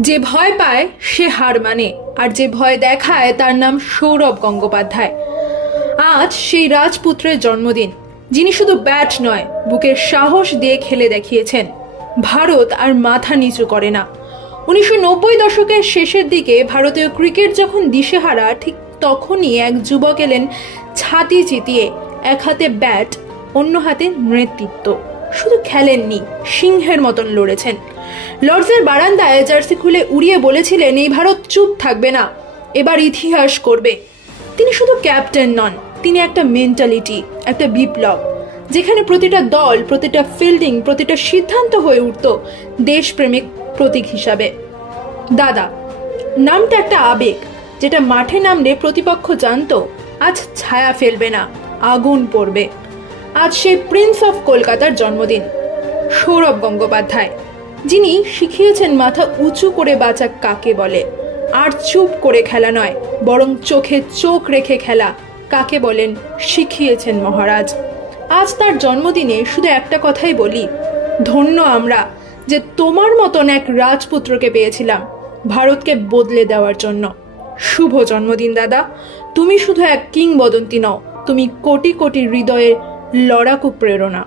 যে ভয় পায় সে হার মানে, আর যে ভয় দেখায় তার নাম সৌরভ গঙ্গোপাধ্যায়। আজ সেই রাজপুত্রের জন্মদিন, যিনি শুধু ব্যাট নয়, বুকের সাহস দিয়ে খেলে দেখিয়েছেন। ভারত আর মাথা নিচু করে না। 1990 দশকের শেষের দিকে ভারতীয় ক্রিকেট যখন দিশেহারা, ঠিক তখনই এক যুবক এলেন ছাতি চিতিয়ে, এক হাতে ব্যাট, অন্য হাতে নেতৃত্ব। শুধু খেলেননি, সিংহের মতন লড়েছেন। লর্ডসের বারান্দায় জার্সি খুলে উড়িয়ে বলেছিলেন, এই ভারত চুপ থাকবে না, এবার ইতিহাস করবে। তিনি শুধু ক্যাপ্টেন নন, তিনি একটা মেন্টালিটি, একটা বিপ্লব, যেখানে প্রতিটা দল, প্রতিটা ফিল্ডিং, প্রতিটা সিদ্ধান্ত হয়ে উঠত দেশপ্রেমিক প্রতীক হিসাবে। দাদা নামটা একটা আবেগ, যেটা মাঠে নামলে প্রতিপক্ষ জানতো আজ ছায়া ফেলবে না, আগুন পড়বে। আজ সেই প্রিন্স অফ কলকাতার জন্মদিন, সৌরভ গঙ্গোপাধ্যায়, যিনি শিখিয়েছেন মাথা উঁচু করে বাঁচা কাকে বলে, আর চুপ করে খেলা নয়, বরং চোখে চোখ রেখে খেলা কাকে বলেন শিখিয়েছেন মহারাজ। আজ তার জন্মদিনে শুধু একটা কথাই বলি, ধন্য আমরা যে তোমার মতন এক রাজপুত্রকে পেয়েছিলাম ভারতকে বদলে দেওয়ার জন্য। শুভ জন্মদিন দাদা। তুমি শুধু এক কিংবদন্তি নও, তুমি কোটি কোটি হৃদয়ের লড়াকু প্রেরণা।